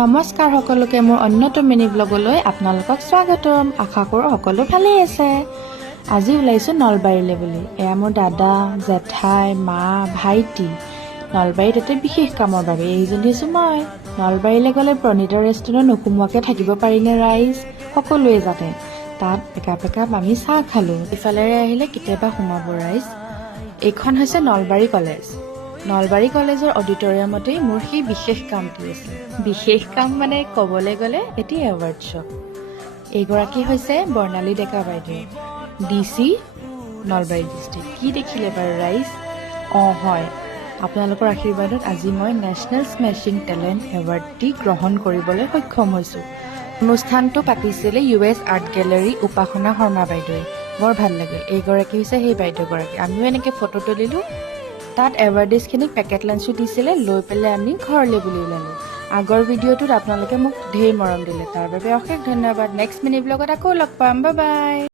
নমস্কাৰ সকলোকে মোৰ অন্যতম মিনি ব্লগলৈ আপোনালোকক স্বাগতম। আশা কৰোঁ সকলো ভালেই আছে। আজি ওলাইছোঁ নলবাৰীলৈ বুলি। এয়া মোৰ দাদা, জেঠাই, মা, ভাইটি নলবাৰীত এটা বিশেষ কামৰ বাবে। এইজনী হৈছোঁ মই। নলবাৰীলৈ গ'লে প্ৰণীতা ৰেষ্টুৰেণ্ট নোসোমোৱাকৈ থাকিব পাৰিনে ৰাইজ? সকলোৱে জানে। তাত একাপ আমি চাহ খালোঁ। ইফালেৰে আহিলে কেতিয়াবা সোমাব ৰাইজ। এইখন হৈছে নলবাৰী কলেজ। নলবাৰী কলেজৰ অডিটৰিয়ামতেই মোৰ সেই বিশেষ কামটি আছে। বিশেষ কাম মানে ক'বলৈ গ'লে এটি এৱাৰ্ড শ্ব'। এইগৰাকী হৈছে বৰ্ণালী ডেকা বাইদেউ, DC নলবাৰী ডিষ্ট্ৰিক্ট। কি দেখিলে বাৰু ৰাইজ? হয়, আপোনালোকৰ আশীৰ্বাদত আজি মই নেশ্যনেল স্মেশ্বিং টেলেণ্ট এৱাৰ্ডটি গ্ৰহণ কৰিবলৈ সক্ষম হৈছোঁ। অনুষ্ঠানটো পাতিছিলে US আৰ্ট গেলেৰী উপাসনা শৰ্মা বাইদেৱে। বৰ ভাল লাগিল। এইগৰাকী হৈছে সেই বাইদেউগৰাকী। আমিও এনেকৈ ফটো তুলিলোঁ। তাত এৱাৰ্ডিজখিনিক পেকেট লাঞ্চো দিছিলে, লৈ পেলাই আমি ঘৰলৈ বুলি ওলালোঁ। আগৰ ভিডিঅ'টোত আপোনালোকে মোক ঢেৰ মৰম দিলে, তাৰ বাবে অশেষ ধন্যবাদ। নেক্সট মিনি ব্লগত আকৌ লগ পাম। Bye bye.